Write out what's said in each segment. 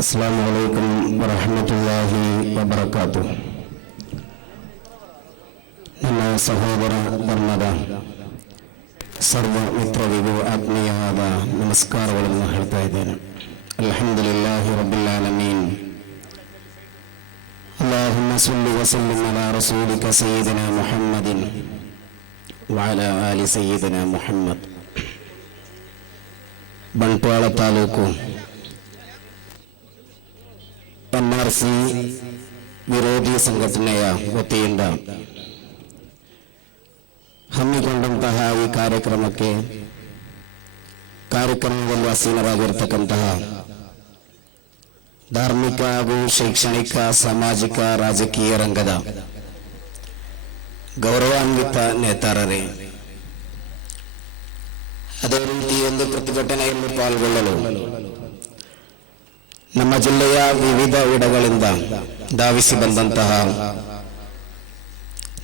ಅಸ್ಸಲಾಮು ಅಲೈಕುಂ ವರಹಮತುಲ್ಲಾಹಿ ವಬರಕಾತುಹು. ನನ್ನ ಸಹೋದರ ಧರ್ಮದ ಸರ್ವ ಮಿತ್ರರಿಗೂ ಆತ್ಮೀಯವಾದ ನಮಸ್ಕಾರಗಳನ್ನು ಹೇಳ್ತಾ ಇದ್ದೇನೆ. ಅಲ್ಹಮ್ದುಲಿಲ್ಲಾಹಿ ರಬ್ಬಿಲ್ ಆಲಮೀನ್. ಅಲ್ಲಾಹುಮ್ಮ ಸಲ್ಲಿ ವಸಲ್ಲಿಮ್ ಅಲಾ ರಸೂಲಿಕ ಸಯ್ಯಿದಿನಾ ಮುಹಮ್ಮದಿನ್ ವಅಲಾ ಆಲಿ ಸಯ್ಯಿದಿನಾ ಮುಹಮ್ಮದ್. ಬಂಟ್ವಾಳ ತಾಲೂಕು NRC ವಿರೋಧಿ ಸಂಘಟನೆಯ ವತಿಯಿಂದ ಹಮ್ಮಿಕೊಂಡಂತಹ ಈ ಕಾರ್ಯಕ್ರಮದಲ್ಲಿ ಆಸೀನರಾಗಿರ್ತಕ್ಕಂತಹ ಧಾರ್ಮಿಕ ಹಾಗೂ ಶೈಕ್ಷಣಿಕ, ಸಾಮಾಜಿಕ, ರಾಜಕೀಯ ರಂಗದ ಗೌರವಾನ್ವಿತ ನೇತಾರರೇ, ಅದೇ ರೀತಿ ಒಂದು ಪ್ರತಿಭಟನೆಯಲ್ಲಿ ಪಾಲ್ಗೊಳ್ಳಲು ನಮ್ಮ ಜಿಲ್ಲೆಯ ವಿವಿಧ ಇಡಗಳಿಂದ ಧಾವಿಸಿ ಬಂದಂತಹ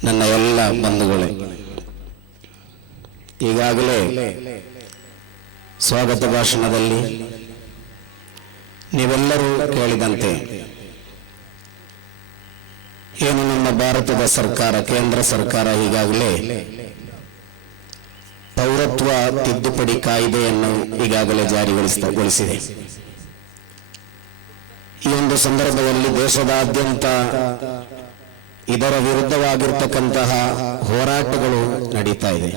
ನನ್ನ ಎಲ್ಲ ಬಂಧುಗಳೇ, ಈಗಾಗಲೇ ಸ್ವಾಗತ ಭಾಷಣದಲ್ಲಿ ನೀವೆಲ್ಲರೂ ಕೇಳಿದಂತೆ ಏನು ನಮ್ಮ ಭಾರತದ ಸರ್ಕಾರ, ಕೇಂದ್ರ ಸರ್ಕಾರ ಈಗಾಗಲೇ ಪೌರತ್ವ ತಿದ್ದುಪಡಿ ಕಾಯ್ದೆಯನ್ನು ಈಗಾಗಲೇ ಜಾರಿಗೊಳಿಸಿದೆ. ಈ ಒಂದು ಸಂದರ್ಭದಲ್ಲಿ ದೇಶದಾದ್ಯಂತ ಇದರ ವಿರುದ್ಧವಾಗಿರ್ತಕ್ಕಂತಹ ಹೋರಾಟಗಳು ನಡೀತಾ ಇದೆ.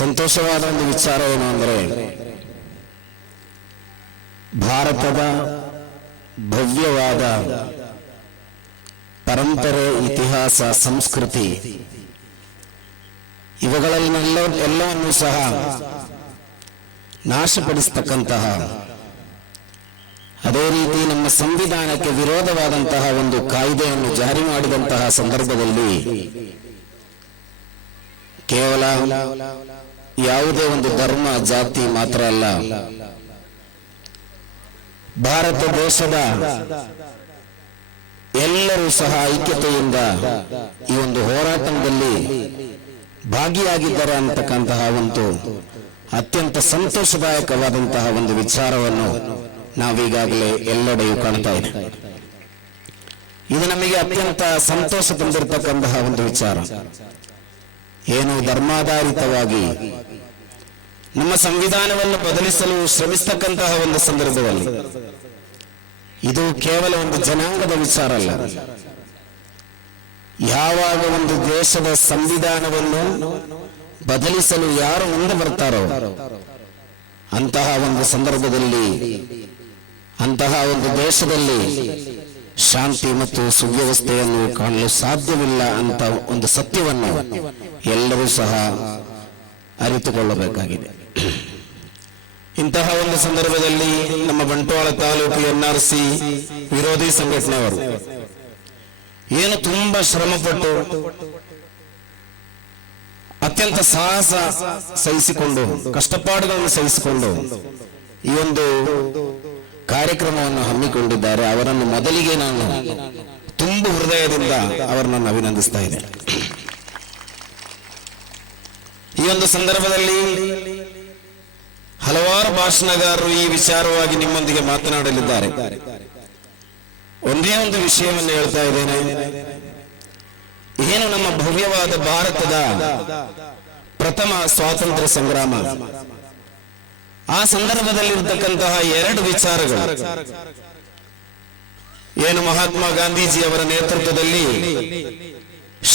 ಸಂತೋಷವಾದ ಒಂದು ವಿಚಾರ ಏನು ಅಂದರೆ, ಭಾರತದ ಭವ್ಯವಾದ ಪರಂಪರೆ, ಇತಿಹಾಸ, ಸಂಸ್ಕೃತಿ ಇವುಗಳನ್ನೆಲ್ಲವನ್ನೂ ಸಹ ನಾಶಪಡಿಸತಕ್ಕಂತಹ, ಅದೇ ರೀತಿ ನಮ್ಮ ಸಂವಿಧಾನಕ್ಕೆ ವಿರೋಧವಾದಂತಹ ಒಂದು ಕಾಯ್ದೆಯನ್ನು ಜಾರಿ ಮಾಡಿದಂತಹ ಸಂದರ್ಭದಲ್ಲಿ ಕೇವಲ ಯಾವುದೇ ಒಂದು ಧರ್ಮ, ಜಾತಿ ಮಾತ್ರ ಅಲ್ಲ, ಭಾರತ ದೇಶದ ಎಲ್ಲರೂ ಸಹ ಐಕ್ಯತೆಯಿಂದ ಈ ಒಂದು ಹೋರಾಟದಲ್ಲಿ ಭಾಗಿಯಾಗಿದ್ದಾರೆ ಅಂತಕ್ಕಂತಹ ಒಂದು ಅತ್ಯಂತ ಸಂತೋಷದಾಯಕವಾದಂತಹ ಒಂದು ವಿಚಾರವನ್ನು ನಾವೀಗಾಗಲೇ ಎಲ್ಲೆಡೆಯೂ ಕಾಣ್ತಾ ಇದೆ. ಇದು ನಮಗೆ ಅತ್ಯಂತ ಸಂತೋಷ ತಂದಿರತಕ್ಕಂತಹ ಒಂದು ವಿಚಾರ. ಏನು ಧರ್ಮಾಧಾರಿತವಾಗಿ ನಮ್ಮ ಸಂವಿಧಾನವನ್ನು ಬದಲಿಸಲು ಶ್ರಮಿಸತಕ್ಕಂತಹ ಒಂದು ಸಂದರ್ಭದಲ್ಲಿ ಇದು ಕೇವಲ ಒಂದು ಜನಾಂಗದ ವಿಚಾರ ಅಲ್ಲ. ಯಾವಾಗ ಒಂದು ದೇಶದ ಸಂವಿಧಾನವನ್ನು ಬದಲಿಸಲು ಯಾರು ಮುಂದೆ ಬರ್ತಾರೋ ಅಂತಹ ಒಂದು ಸಂದರ್ಭದಲ್ಲಿ, ಅಂತಹ ಒಂದು ದೇಶದಲ್ಲಿ ಶಾಂತಿ ಮತ್ತು ಸುವ್ಯವಸ್ಥೆಯನ್ನು ಕಾಣಲು ಸಾಧ್ಯವಿಲ್ಲ ಅಂತ ಒಂದು ಸತ್ಯವನ್ನು ಎಲ್ಲರೂ ಸಹ ಅರಿತುಕೊಳ್ಳಬೇಕಾಗಿದೆ. ಇಂತಹ ಒಂದು ಸಂದರ್ಭದಲ್ಲಿ ನಮ್ಮ ಬಂಟ್ವಾಳ ತಾಲೂಕು NRC ವಿರೋಧಿ ಸಂಘಟನೆಯವರು ಏನು ತುಂಬಾ ಶ್ರಮಪಟ್ಟು ಅತ್ಯಂತ ಸಾಹಸ ಸಹಿಸಿಕೊಂಡು, ಕಷ್ಟಪಾಡುಗಳನ್ನು ಸಹಿಸಿಕೊಂಡು ಈ ಒಂದು ಕಾರ್ಯಕ್ರಮವನ್ನು ಹಮ್ಮಿಕೊಂಡಿದ್ದಾರೆ. ಅವರನ್ನು ಮೊದಲಿಗೆ ನಾನು ತುಂಬು ಹೃದಯದಿಂದ ಅವರನ್ನು ಅಭಿನಂದಿಸ್ತಾ ಇದ್ದೇನೆ. ಈ ಒಂದು ಸಂದರ್ಭದಲ್ಲಿ ಹಲವಾರು ಭಾಷಣಗಾರರು ಈ ವಿಚಾರವಾಗಿ ನಿಮ್ಮೊಂದಿಗೆ ಮಾತನಾಡಲಿದ್ದಾರೆ. ಒಂದೇ ಒಂದು ವಿಷಯವನ್ನು ಹೇಳ್ತಾ ಇದ್ದೇನೆ. ಏನು ನಮ್ಮ ಭವ್ಯವಾದ ಭಾರತದ ಪ್ರಥಮ ಸ್ವಾತಂತ್ರ್ಯ ಸಂಗ್ರಾಮ, ಆ ಸಂದರ್ಭದಲ್ಲಿರ್ತಕ್ಕಂತಹ ಎರಡು ವಿಚಾರಗಳು ಏನು ಮಹಾತ್ಮ ಗಾಂಧೀಜಿ ಅವರ ನೇತೃತ್ವದಲ್ಲಿ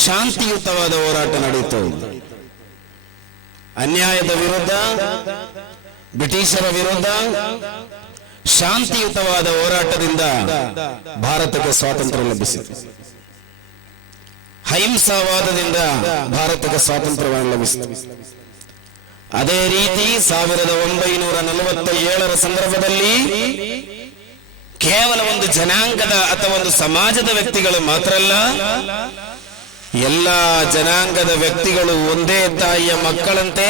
ಶಾಂತಿಯುತವಾದ ಹೋರಾಟ ನಡೆಯಿತು. ಅನ್ಯಾಯದ ವಿರುದ್ಧ, ಬ್ರಿಟಿಷರ ವಿರುದ್ಧ ಶಾಂತಿಯುತವಾದ ಹೋರಾಟದಿಂದ ಭಾರತಕ್ಕೆ ಸ್ವಾತಂತ್ರ್ಯ ಲಭಿಸಿತು. ಅಹಿಂಸಾವಾದದಿಂದ ಭಾರತಕ್ಕೆ ಸ್ವಾತಂತ್ರ್ಯವನ್ನು ಲಭಿಸಿತು. ಅದೇ ರೀತಿ 1947ರ ಸಂದರ್ಭದಲ್ಲಿ ಕೇವಲ ಒಂದು ಜನಾಂಗದ ಅಥವಾ ಒಂದು ಸಮಾಜದ ವ್ಯಕ್ತಿಗಳು ಮಾತ್ರ ಅಲ್ಲ, ಎಲ್ಲ ಜನಾಂಗದ ವ್ಯಕ್ತಿಗಳು ಒಂದೇ ತಾಯಿಯ ಮಕ್ಕಳಂತೆ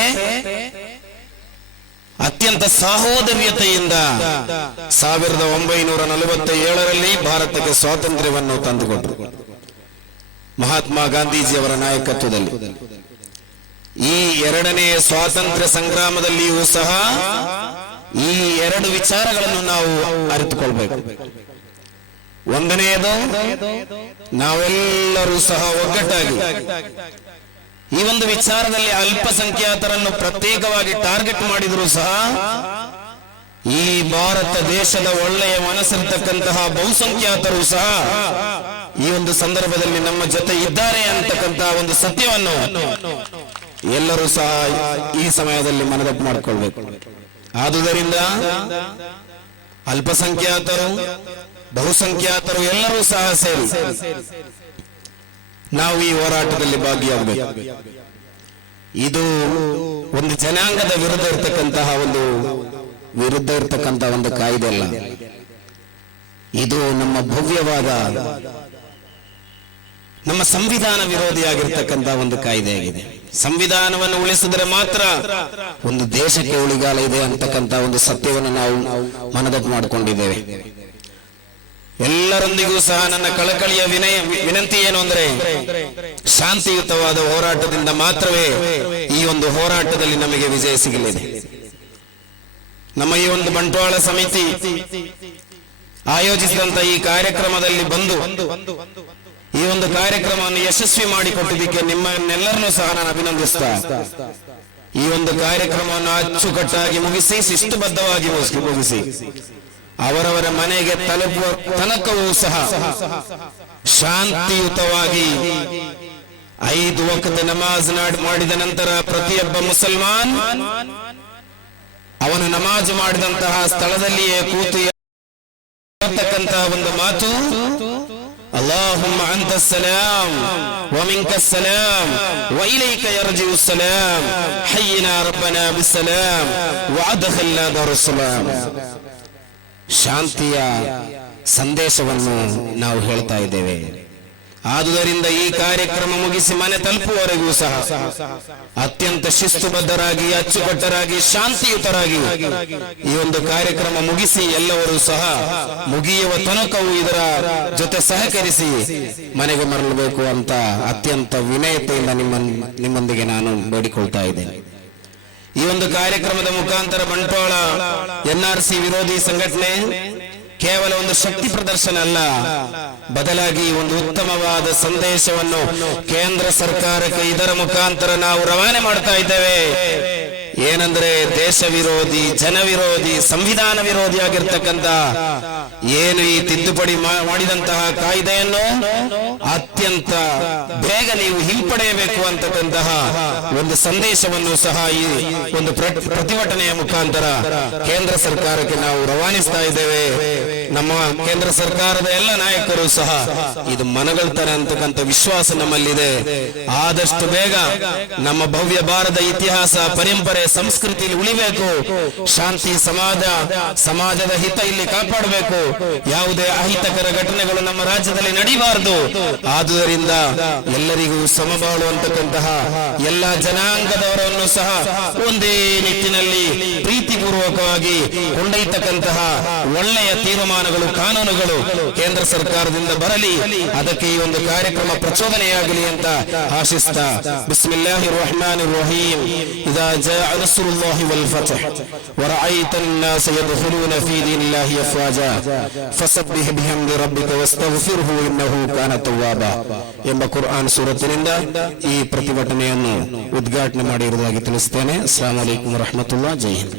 ಅತ್ಯಂತ ಸಹೋದರ್ಯತೆಯಿಂದ 1947ರಲ್ಲಿ ಭಾರತಕ್ಕೆ ಸ್ವಾತಂತ್ರ್ಯವನ್ನು ತಂದುಕೊಟ್ಟರು ಮಹಾತ್ಮ ಗಾಂಧೀಜಿಯವರ ನಾಯಕತ್ವದಲ್ಲಿ. ಈ ಎರಡನೇ ಸ್ವಾತಂತ್ರ್ಯ ಸಂಗ್ರಾಮದಲ್ಲಿಯೂ ಸಹ ಈ ಎರಡು ವಿಚಾರಗಳನ್ನು ನಾವು ಅರಿತುಕೊಳ್ಬೇಕು. ಒಂದನೆಯದು, ನಾವೆಲ್ಲರೂ ಸಹ ಒಗ್ಗಟ್ಟಾಗಿ ಈ ಒಂದು ವಿಚಾರದಲ್ಲಿ ಅಲ್ಪಸಂಖ್ಯಾತರನ್ನು ಪ್ರತ್ಯೇಕವಾಗಿ ಟಾರ್ಗೆಟ್ ಮಾಡಿದರೂ ಸಹ ಈ ಭಾರತ ದೇಶದ ಒಳ್ಳೆಯ ಮನಸ್ಸಿರ್ತಕ್ಕಂತಹ ಬಹುಸಂಖ್ಯಾತರು ಸಹ ಈ ಒಂದು ಸಂದರ್ಭದಲ್ಲಿ ನಮ್ಮ ಜೊತೆ ಇದ್ದಾರೆ ಅಂತಕ್ಕಂತಹ ಒಂದು ಸತ್ಯವನ್ನು ಎಲ್ಲರೂ ಸಹ ಈ ಸಮಯದಲ್ಲಿ ಮನದಟ್ಟು ಮಾಡಿಕೊಳ್ಬೇಕು. ಆದುದರಿಂದ ಅಲ್ಪಸಂಖ್ಯಾತರು ಬಹುಸಂಖ್ಯಾತರು ಎಲ್ಲರೂ ಸಹ ಸೇರಿ ನಾವು ಈ ಹೋರಾಟದಲ್ಲಿ ಭಾಗಿಯಾಗಬೇಕು. ಇದು ಒಂದು ಜನಾಂಗದ ವಿರುದ್ಧ ಇರತಕ್ಕಂತಹ ಒಂದು ಕಾಯ್ದೆ ಅಲ್ಲ. ಇದು ನಮ್ಮ ಭವ್ಯವಾದ ನಮ್ಮ ಸಂವಿಧಾನ ವಿರೋಧಿಯಾಗಿರ್ತಕ್ಕಂತಹ ಒಂದು ಕಾಯ್ದೆ ಆಗಿದೆ. ಸಂವಿಧಾನವನ್ನು ಉಳಿಸಿದ್ರೆ ಮಾತ್ರ ಒಂದು ದೇಶಕ್ಕೆ ಉಳಿಗಾಲ ಇದೆ ಅಂತಕ್ಕಂಥ ಒಂದು ಸತ್ಯವನ್ನು ನಾವು ಮನದಟ್ಟು ಮಾಡಿಕೊಂಡಿದ್ದೇವೆ. ಎಲ್ಲರೊಂದಿಗೂ ಸಹ ನನ್ನ ಕಳಕಳಿಯ ವಿನಂತಿ ಏನು ಅಂದ್ರೆ, ಶಾಂತಿಯುತವಾದ ಹೋರಾಟದಿಂದ ಮಾತ್ರವೇ ಈ ಒಂದು ಹೋರಾಟದಲ್ಲಿ ನಮಗೆ ವಿಜಯ ಸಿಗಲಿದೆ. ನಮ್ಮ ಈ ಒಂದು ಬಂಟ್ವಾಳ ಸಮಿತಿ ಆಯೋಜಿಸಿದಂತ ಈ ಕಾರ್ಯಕ್ರಮದಲ್ಲಿ ಬಂದು ಈ ಒಂದು ಕಾರ್ಯಕ್ರಮವನ್ನು ಯಶಸ್ವಿ ಮಾಡಿಕೊಟ್ಟಿದ್ದಕ್ಕೆ ನಿಮ್ಮನ್ನೆಲ್ಲರನ್ನೂ ಸಹ ನಾನು ಅಭಿನಂದಿಸ್ತಾ ಈ ಒಂದು ಕಾರ್ಯಕ್ರಮವನ್ನು ಅಚ್ಚುಕಟ್ಟಾಗಿ ಮುಗಿಸಿ ಶಿಸ್ತುಬದ್ಧವಾಗಿ ಮುಗಿಸಿ ಅವರವರ ಮನೆಗೆ ತಲುಪುವ ತನಕವೂ ಸಹ ಶಾಂತಿಯುತವಾಗಿ 5 ವಕ್ತ ನಮಾಜ್ ಮಾಡಿದ ನಂತರ ಪ್ರತಿಯೊಬ್ಬ ಮುಸಲ್ಮಾನ್ ಅವನು ನಮಾಜ್ ಮಾಡಿದಂತಹ ಸ್ಥಳದಲ್ಲಿಯೇ ಕೂತು ಇರತಕ್ಕಂತಹ ಒಂದು ಮಾತು, ಅಲ್ಲಾಹುಮ್ಮ ಅಂತ ಸಲಾಂ ವ ಮಿಂಕ ಸಲಾಂ ವ ಇಲೈಕ ಯರ್ಜಿഉ ಸಲಾಂ ಹಯ್ಯಿನಾ ರಬ್ಬನಾ ಬಿಸ್ಸಲಾಂ ವ ಅದ್ಖಿಲ್ನಾ ದಾರುಸ್ ಸಲಾಂ. ಶಾಂತಿಯ ಸಂದೇಶವನ್ನು ನಾವು ಹೇಳ್ತಾ ಇದ್ದೇವೆ. ಆದುದರಿಂದ ಈ ಕಾರ್ಯಕ್ರಮ ಮುಗಿಸಿ ಮನೆ ತಲುಪುವವರೆಗೂ ಸಹ ಅತ್ಯಂತ ಶಿಸ್ತುಬದ್ಧರಾಗಿ ಅಚ್ಚುಕಟ್ಟರಾಗಿ ಶಾಂತಿಯುತರಾಗಿ ಈ ಒಂದು ಕಾರ್ಯಕ್ರಮ ಮುಗಿಸಿ ಎಲ್ಲರೂ ಸಹ ಮುಗಿಯುವ ತನಕವೂ ಇದರ ಜೊತೆ ಸಹಕರಿಸಿ ಮನೆಗೆ ಮರಳಬೇಕು ಅಂತ ಅತ್ಯಂತ ವಿನಯತೆಯಿಂದ ನಿಮ್ಮೊಂದಿಗೆ ನಾನು ಬೇಡಿಕೊಳ್ತಾ ಇದ್ದೇನೆ. ಈ ಒಂದು ಕಾರ್ಯಕ್ರಮದ ಮುಖಾಂತರ ಬಂಟ್ವಾಳ NRC ವಿರೋಧಿ ಸಂಘಟನೆ ಕೇವಲ ಒಂದು ಶಕ್ತಿ ಪ್ರದರ್ಶನ ಅಲ್ಲ, ಬದಲಾಗಿ ಒಂದು ಉತ್ತಮವಾದ ಸಂದೇಶವನ್ನು ಕೇಂದ್ರ ಸರ್ಕಾರಕ್ಕೆ ಇದರ ಮುಖಾಂತರ ನಾವು ರವಾನೆ ಮಾಡ್ತಾ ಇದ್ದೇವೆ. ಏನಂದ್ರೆ ದೇಶ ವಿರೋಧಿ, ಜನ ವಿರೋಧಿ, ಸಂವಿಧಾನ ವಿರೋಧಿ ಆಗಿರ್ತಕ್ಕಂಥ ಏನು ಈ ತಿದ್ದುಪಡಿ ಮಾಡಿದಂತಹ ಕಾಯ್ದೆಯನ್ನು ಅತ್ಯಂತ ಬೇಗ ನೀವು ಹಿಂಪಡೆಯಬೇಕು ಅಂತಕ್ಕಂತಹ ಒಂದು ಸಂದೇಶವನ್ನು ಸಹ ಈ ಒಂದು ಪ್ರತಿಭಟನೆಯ ಮುಖಾಂತರ ಕೇಂದ್ರ ಸರ್ಕಾರಕ್ಕೆ ನಾವು ರವಾನಿಸ್ತಾ ಇದ್ದೇವೆ. ನಮ್ಮ ಕೇಂದ್ರ ಸರ್ಕಾರದ ಎಲ್ಲ ನಾಯಕರು ಸಹ ಇದು ಮನಗಳ್ತಾರೆ ಅಂತಕ್ಕಂಥ ವಿಶ್ವಾಸ ನಮ್ಮಲ್ಲಿದೆ. ಆದಷ್ಟು ಬೇಗ ನಮ್ಮ ಭವ್ಯ ಭಾರತ ಇತಿಹಾಸ, ಪರಂಪರೆ, ಸಂಸ್ಕೃತಿಯಲ್ಲಿ ಉಳಿಬೇಕು. ಶಾಂತಿ ಸಮಾಜದ ಹಿತ ಇಲ್ಲಿ ಕಾಪಾಡಬೇಕು. ಯಾವುದೇ ಅಹಿತಕರ ಘಟನೆಗಳು ನಮ್ಮ ರಾಜ್ಯದಲ್ಲಿ ನಡೀಬಾರದು. ಆದುದರಿಂದ ಎಲ್ಲರಿಗೂ ಸಮಬಾಳು ಅಂತಕ್ಕಂತಹ ಎಲ್ಲ ಜನಾಂಗದವರನ್ನು ಸಹ ಒಂದೇ ನಿಟ್ಟಿನಲ್ಲಿ ಪ್ರೀತಿಪೂರ್ವಕವಾಗಿ ಕೊಂಡೊಯ್ಯತಕ್ಕಂತಹ ಒಳ್ಳೆಯ ತೀರ್ಮಾನಗಳು, ಕಾನೂನುಗಳು ಕೇಂದ್ರ ಸರ್ಕಾರದಿಂದ ಬರಲಿ. ಅದಕ್ಕೆ ಈ ಒಂದು ಕಾರ್ಯಕ್ರಮ ಪ್ರಚೋದನೆಯಾಗಲಿ ಅಂತ ಆಶಿಸ್ತಾ, ಬಿಸ್ಮಿಲ್ಲಾಹಿರ್ ರಹಮಾನಿರ್ ರಹೀಂ. ಇದಾ ಜಾಅ ನಸ್ರುಲ್ಲಾಹಿ ವಲ್ ಫತ್ಹ್ ವರಅಯ್ತ الناس يدخلون في دين الله أفواجا فسبح بحمد ربك واستغفره إنه كان توابا ಎಂಬ ಕುರ್ಆನ್ ಸೂರತ್ತಿನಿಂದ ಈ ಪ್ರತಿಭಟನೆಯನ್ನು ಉದ್ಘಾಟನೆ ಮಾಡಿರುವುದಾಗಿ ತಿಳಿಸುತ್ತೇನೆ. ಅಸ್ಸಲಾಮು ಅಲೈಕುಂ ವರಹಮತುಲ್ಲಾಹ್. ಜೈ ಹಿಂದ್.